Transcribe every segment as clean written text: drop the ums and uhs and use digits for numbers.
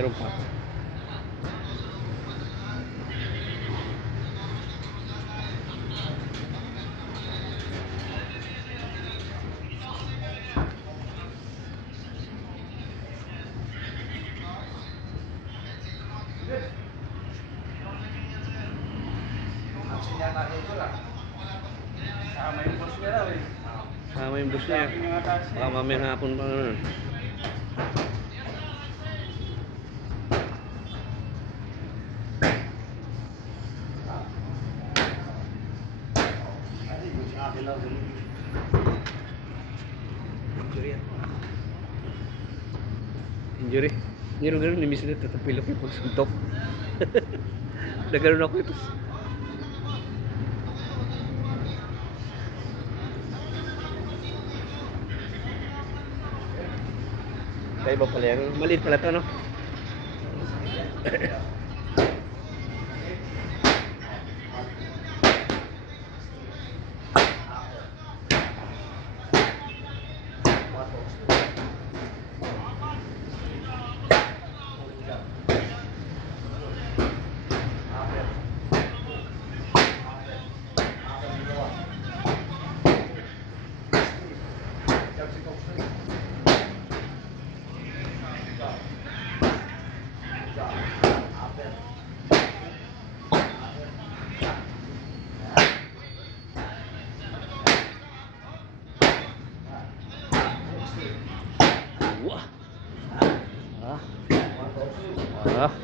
Meron pa. Sama yung bus niya. Baka mamayang hapon pa naman. Injury yan. Injury. Gano'n, nimis na tatapilok yung pagsuntok. Nagano'n ako ito. Kaya ba pala yan? Maliit pala ito, no? Wah. Ah.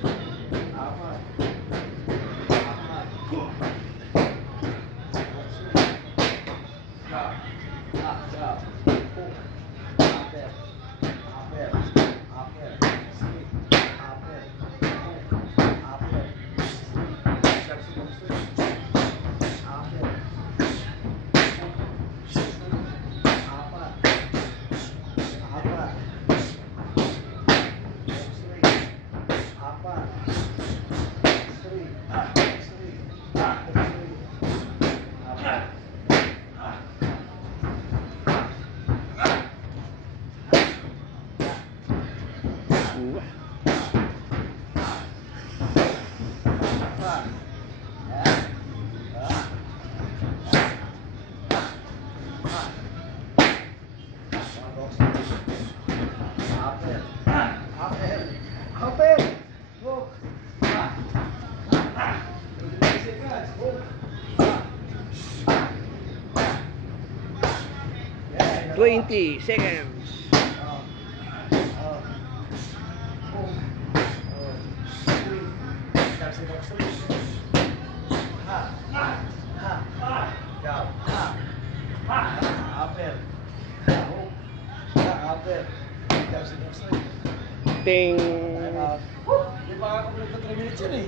Twenty seconds. Ting. Di ba ako nagtatraminit yan eh?